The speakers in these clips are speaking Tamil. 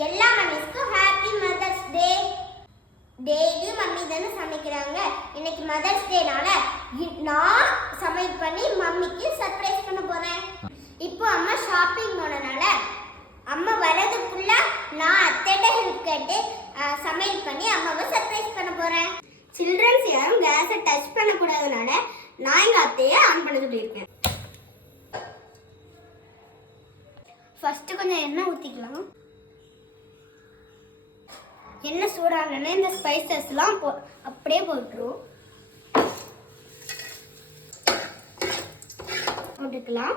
எல்லா மம்மிஸ்க்கும் happy mother's day. Daily mummy தானே சமைக்கிறாங்க. இன்னைக்கு மதர்ஸ் டேனால நான் சமையல் பண்ணி மம்மிக்கு சர்ப்ரைஸ் பண்ண போறேன். இப்போ அம்மா ஷாப்பிங் போனனால அம்மா வரதுக்குள்ள நான் அத்தைட்ட ஹெல்ப் கேட்டு சமையல் பண்ணி அம்மாவை சர்ப்ரைஸ் பண்ண போறேன். சில்ட்ரன்ஸ் யாரும் கேஸை டச் பண்ணக்கூடாதனால நான் எங்கள் அத்தையை ஆன் பண்ண சொல்லியிருக்கேன். ஃபர்ஸ்ட் கொஞ்சம் எண்ணெய் ஊற்றிக்கலாம். எண்ணெய் சூடாகலன்னா இந்த ஸ்பைசஸ்லாம் அப்படியே போட்டுருவோம். போட்டுக்கலாம்.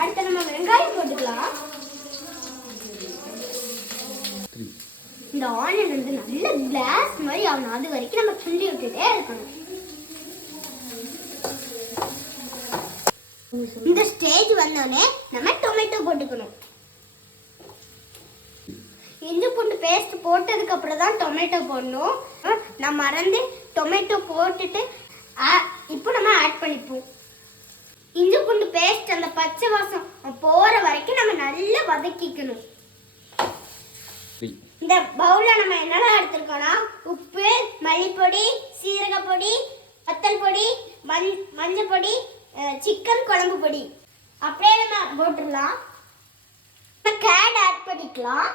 அடுத்து நம்ம வெங்காயம் போட்டுக்கலாம். இந்த ஆனியன் வந்து நல்ல கிளாஸ் மாதிரி ஆகணும். அது வரைக்கும் நம்ம கிண்டி விட்டுட்டே இருக்கணும். இந்த ஸ்டேஜ் வந்தோடனே நம்ம டொமேட்டோ போட்டுக்கணும். இஞ்சி பூண்டு பேஸ்ட் போட்டதுக்கு அப்புறம் தான் டொமேட்டோ போடணும். நான் மறந்து டொமேட்டோ போட்டுட்டு இப்போ நம்ம ஆட் பண்ணிப்போம். இஞ்சி பூண்டு பேஸ்ட் அந்த பச்சை வாசம் போற வரைக்கும் நம்ம நல்லா வதக்கிக்கணும். இந்த பவுல்ல நம்ம என்னெல்லாம் எடுத்துருக்கோம்னா உப்பு, மல்லிப்பொடி, சீரகப்பொடி, வத்தல் பொடி, மஞ்சள் பொடி, சிக்கன் குழம்பு பொடி அப்படியே நம்ம போட்டுடலாம். கேட் ஆட் பண்ணிக்கலாம்.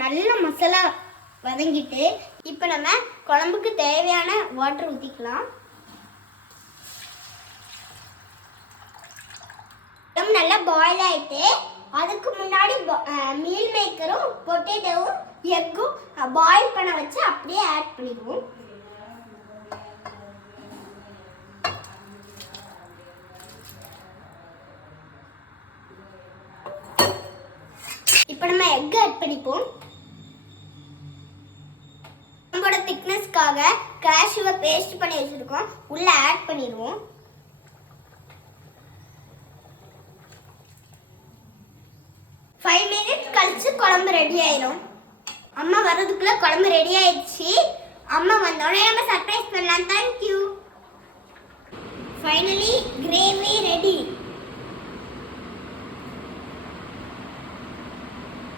நல்ல மசாலா வதங்கிட்டு இப்போ நம்ம குழம்புக்கு தேவையான வாட்டர் ஊற்றிக்கலாம். நல்லா பாயில் ஆயிட்டு அதுக்கு முன்னாடி மீல் மேக்கரும் பொட்டேட்டோவும் எக்கும் பாயில் பண்ண வச்சு அப்படியே ஆட் பண்ணிடுவோம். இப்போ நம்ம எக் ஆட் பண்ணிப்போம். நம்மளோட திக்னஸ்க்காக கேஷ்யூவை பேஸ்ட் பண்ணி வச்சிருக்கோம், உள்ள ஆட் பண்ணிடுவோம். கழிச்சு குழம்பு ரெடி ஆயிடும். அம்மா வர்றதுக்குள்ள குழம்பு ரெடி ஆயிடுச்சு. அம்மா வந்தோடனே நம்ம சர்ப்ரைஸ் பண்ணலாம். தேங்க்யூ. Finally gravy ready.